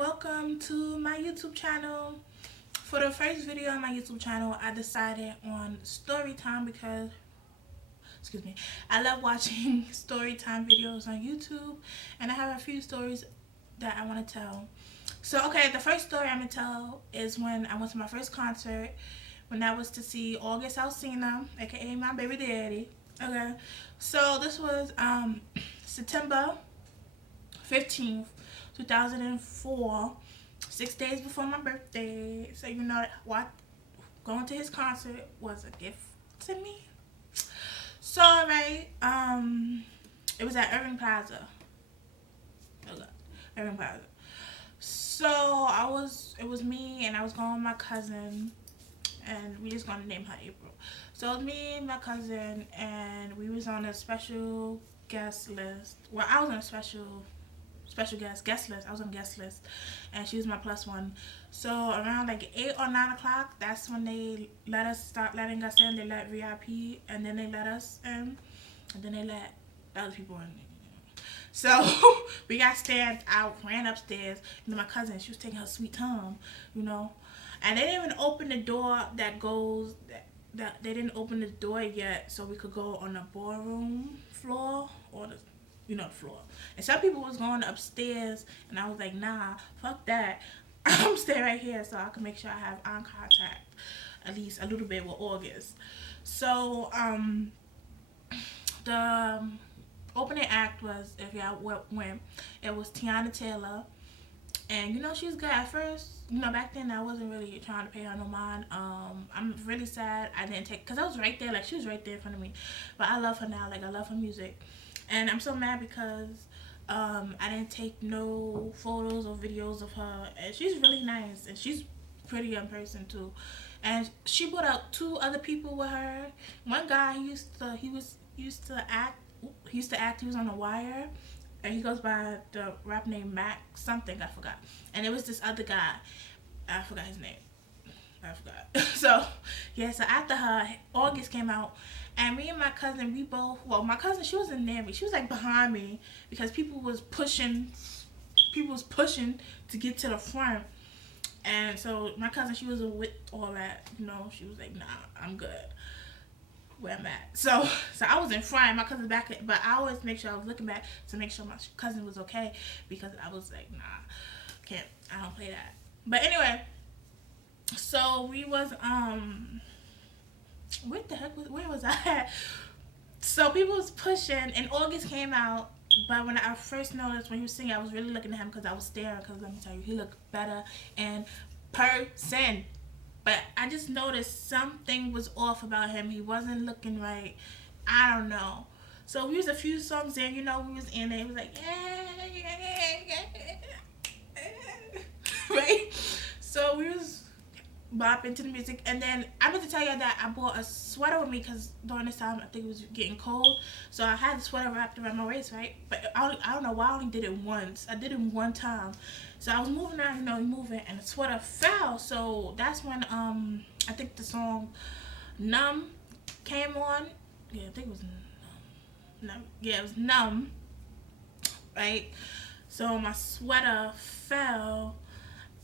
welcome to my YouTube channel. For the first video on my YouTube channel, I decided on Storytime because, excuse me, I love watching Storytime videos on YouTube, and I have a few stories that I want to tell. So, okay, the first story I'm going to tell is when I went to my first concert, when I was to see August Alsina, aka my baby daddy. Okay, so this was September 15th, 2004, 6 days before my birthday. So you know what, going to his concert was a gift to me. So right, it was at Irving Plaza. Okay, Irving Plaza. So it was me and I was going with my cousin, and we just gonna name her April. So it was me and my cousin, and we was on a special guest list. Well, I was on a special guest list. I was on guest list, and she was my plus one. So around like 8 or 9 o'clock, that's when they let us start letting us in. They let VIP, and then they let us in, and then they let other people in. So we got stamped out, ran upstairs. My cousin, she was taking her sweet time, and they didn't even open the door that they didn't open the door yet, so we could go on the ballroom floor or the floor. And some people was going upstairs, and I was like, nah, fuck that. I'm staying right here so I can make sure I have eye contact at least a little bit with August. So the opening act was, if y'all went, it was Tiana Taylor. And she was good at first. Back then I wasn't really trying to pay her no mind. I'm really sad I didn't take, because I was right there, like she was right there in front of me. But I love her now, like I love her music. And I'm so mad because I didn't take no photos or videos of her. And she's really nice, and she's pretty in person too. And she brought out 2 other people with her. One guy, he used to act. He was on The Wire, and he goes by the rap name Mac something, I forgot. And it was this other guy, I forgot his name. I forgot. So after her, August came out, and me and my cousin, my cousin, she was in there, she was like behind me because people was pushing to get to the front. And so my cousin, she wasn't with all that, she was like, nah, I'm good where I'm at. So I was in front, my cousin's back, but I always make sure I was looking back to make sure my cousin was okay, because I was like, nah, I don't play that. But anyway, so we was where was I at? So people was pushing, and August came out. But when I first noticed when he was singing, I was really looking at him because I was staring, because let me tell you, he looked better in person. But I just noticed something was off about him. He wasn't looking right. I don't know. So we was a few songs in, we was in there. It was like, right? So we was bopping to the music. And then I meant to tell you that I bought a sweater with me, because during this time I think it was getting cold. So I had the sweater wrapped around my waist, right? But I don't know why I only did it once. I did it one time. So I was moving around, moving, and the sweater fell. So that's when I think the song Numb came on. Yeah, I think it was Numb. Yeah, it was Numb. Right? So my sweater fell,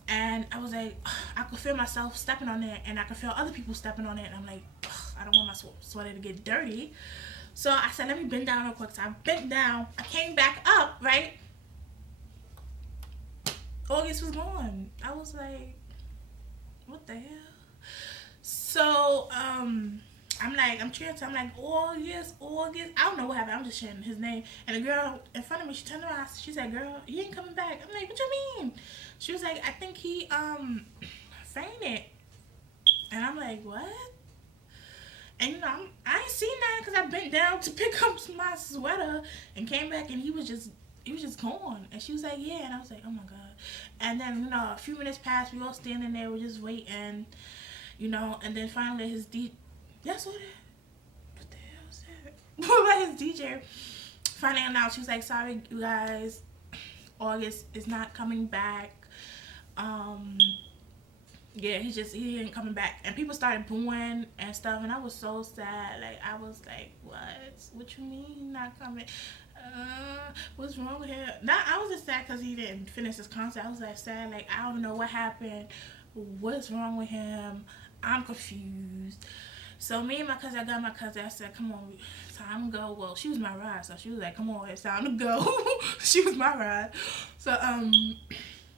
and I was like, I could feel myself stepping on it, and I could feel other people stepping on it, and I'm like, I don't want my sweater to get dirty. So I said, let me bend down real quick. So I bent down. I came back up, right? August was gone. I was like, what the hell? So I'm cheering. I'm like, August. I don't know what happened. I'm just chanting his name. And the girl in front of me, she turned around. She said, girl, he ain't coming back. I'm like, what you mean? She was like, I think he fainted. And I'm like, what? And I ain't seen that, because I bent down to pick up my sweater and came back, and he was just gone. And she was like, yeah. And I was like, oh my god. And then a few minutes passed. We all standing there, we're just waiting, and then finally his what the hell is that? His DJ finally announced. She was like, sorry you guys, August is not coming back. Yeah, he ain't coming back. And people started booing and stuff, and I was so sad. Like, I was like, what you mean not coming? What's wrong with him? Nah, I was just sad because he didn't finish his concert. I was like sad, like I don't know what happened. What's wrong with him? I'm confused. So me and my cousin, I got my cousin. I said, "Come on, it's time to go." Well, she was my ride, so she was like, "Come on, it's time to go." She was my ride. So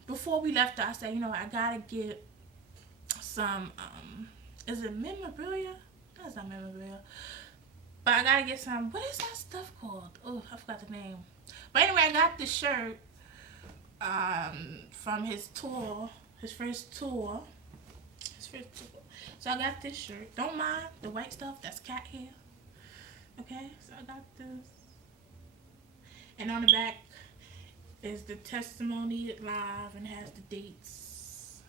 before we left, I said, I gotta get some is it memorabilia? That's not memorabilia. But I gotta get some. What is that stuff called? Oh, I forgot the name. But anyway, I got this shirt from his tour, his first tour. So I got this shirt. Don't mind the white stuff. That's cat hair. Okay, so I got this. And on the back is the testimony live and has the dates.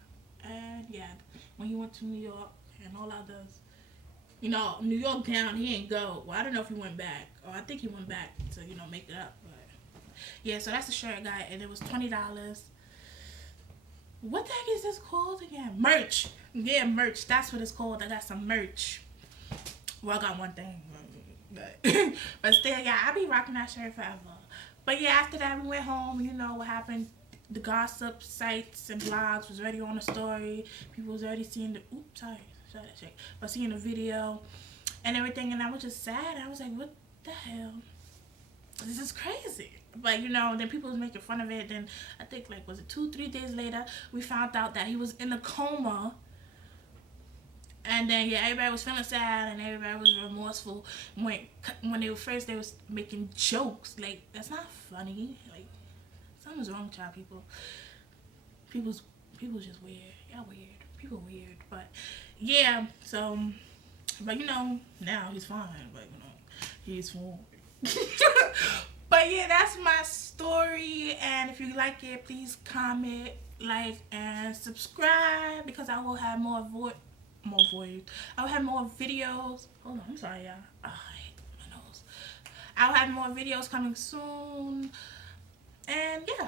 And yeah, when he went to New York and all others. New York down, he ain't go. Well, I don't know if he went back. Or I think he went back to, make it up. But yeah, so that's the shirt I got. And it was $20. What the heck is this called again? Merch. Yeah, merch. That's what it's called. I got some merch. Well, I got one thing. But still, yeah, I'll be rocking that shirt forever. But yeah, after that, we went home. You know what happened. The gossip sites and blogs was already on the story. People was already seeing the... Oops, sorry. Shut that shit. But seeing the video and everything. And I was just sad. I was like, what the hell? This is crazy. But then people was making fun of it. Then I think was it 2-3 days later, we found out that he was in a coma. And then everybody was feeling sad and everybody was remorseful when they was making jokes. Like, that's not funny. Like, something's wrong with y'all people. People's just weird. Y'all weird. People weird. But yeah, so but now he's fine. But he's fine. But yeah, that's my story, and if you like it, please comment, like, and subscribe, because I will have more voice. I will have more videos. Hold on, I'm sorry, y'all. Oh, I hate my nose. I'll have more videos coming soon, and yeah.